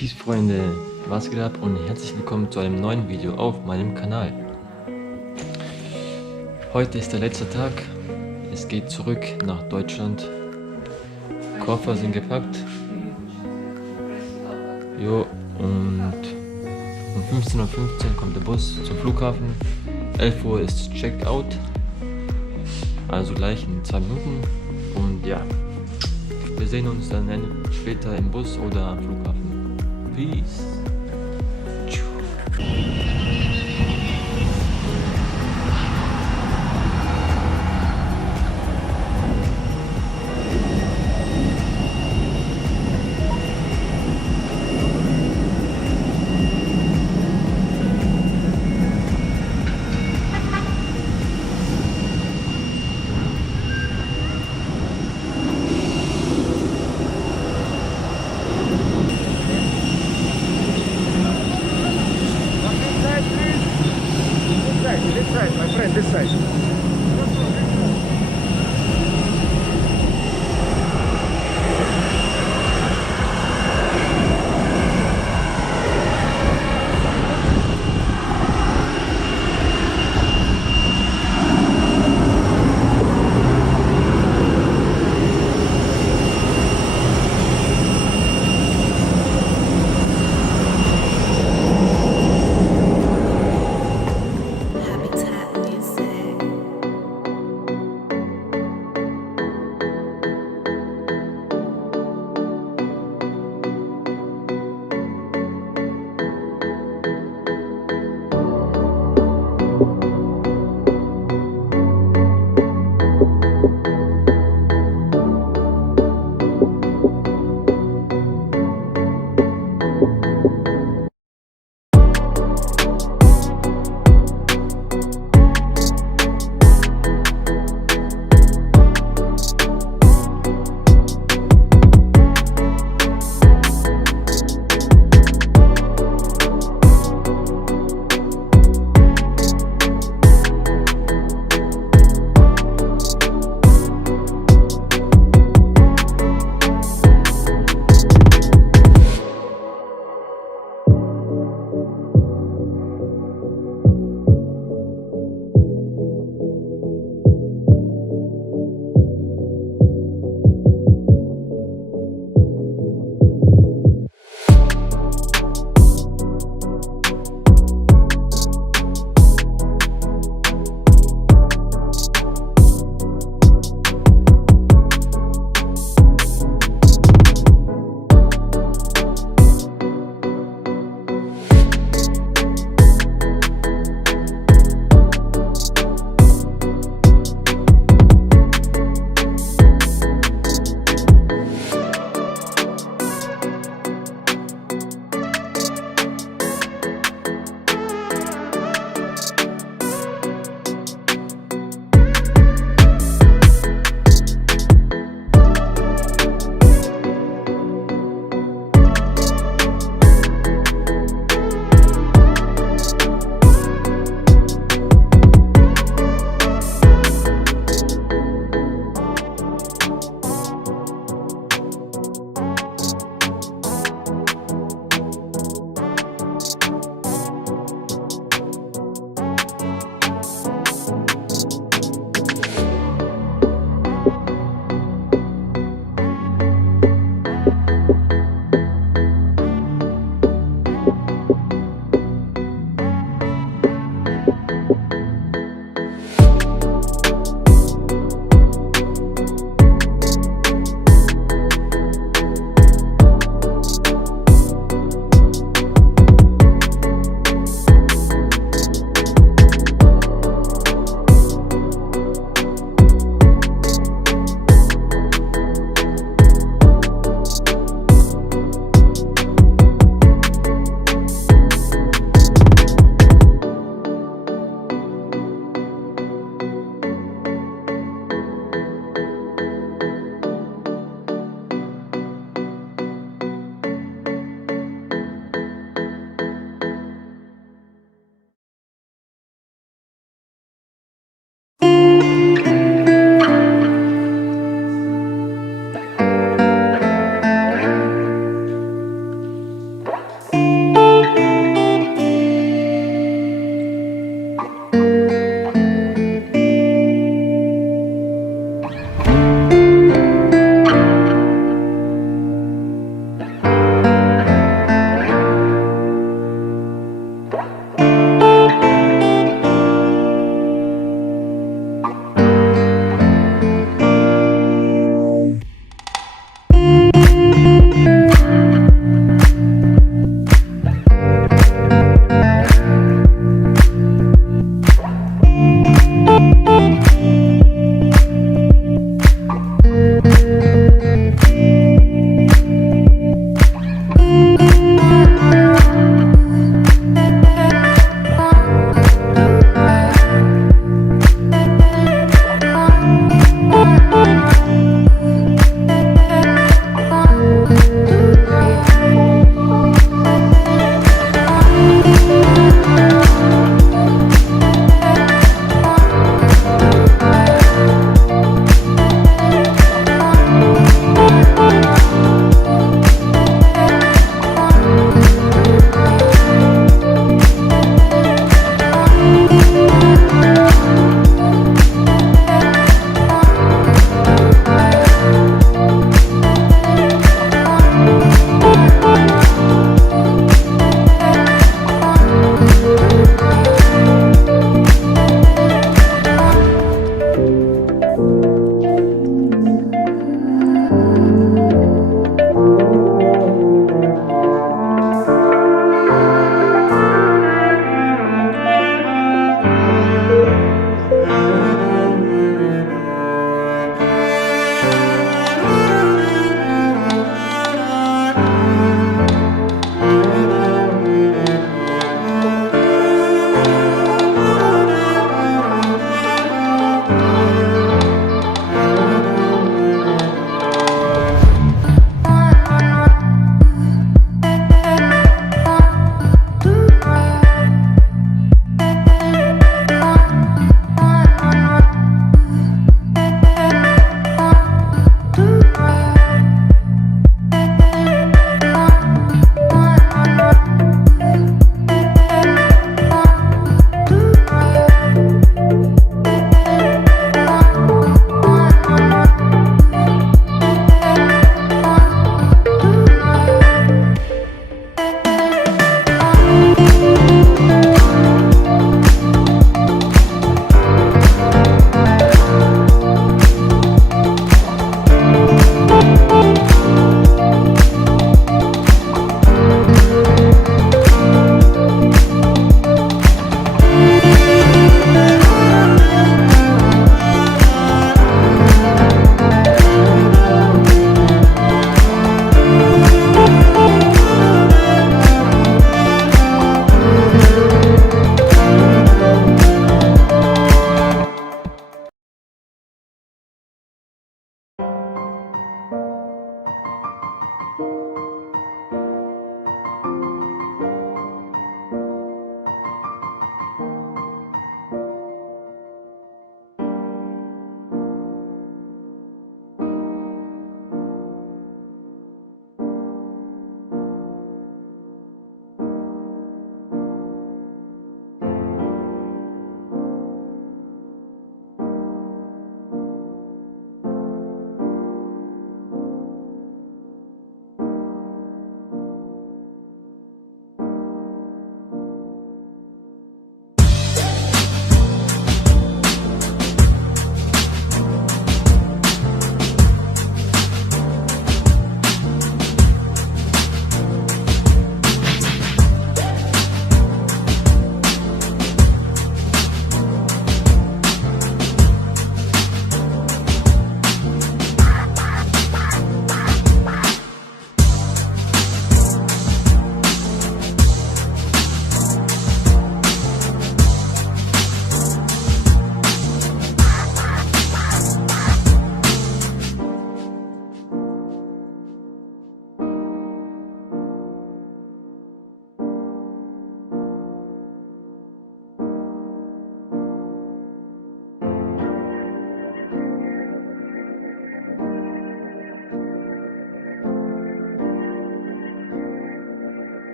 Peace Freunde, was geht ab und herzlich willkommen zu einem neuen Video auf meinem Kanal. Heute ist der letzte Tag, es geht zurück nach Deutschland. Koffer sind gepackt. Jo, und um 15:15 Uhr kommt der Bus zum Flughafen. 11 Uhr ist Checkout, also gleich in 2 Minuten. Und ja, wir sehen uns dann später im Bus oder am Flughafen. Peace.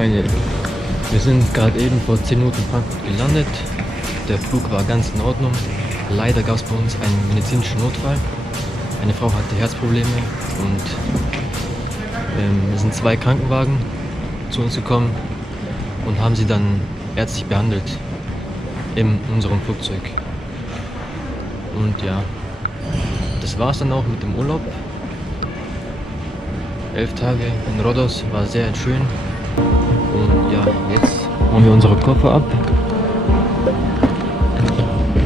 Freunde, wir sind gerade eben vor 10 Minuten in Frankfurt gelandet. Der Flug war ganz in Ordnung. Leider gab es bei uns einen medizinischen Notfall. Eine Frau hatte Herzprobleme und es sind 2 Krankenwagen zu uns gekommen und haben sie dann ärztlich behandelt in unserem Flugzeug. Und ja, das war es dann auch mit dem Urlaub. 11 Tage in Rhodos, war sehr schön. Und ja, jetzt holen wir unsere Koffer ab.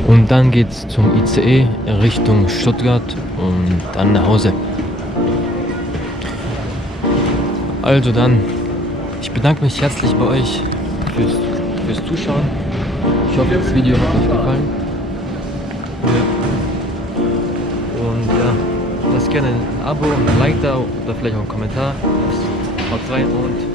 Und dann geht's zum ICE Richtung Stuttgart und dann nach Hause. Also dann, ich bedanke mich herzlich bei euch fürs Zuschauen. Ich hoffe, das Video hat euch gefallen. Und ja, lasst gerne ein Abo und ein Like da oder vielleicht auch einen Kommentar. Haut rein und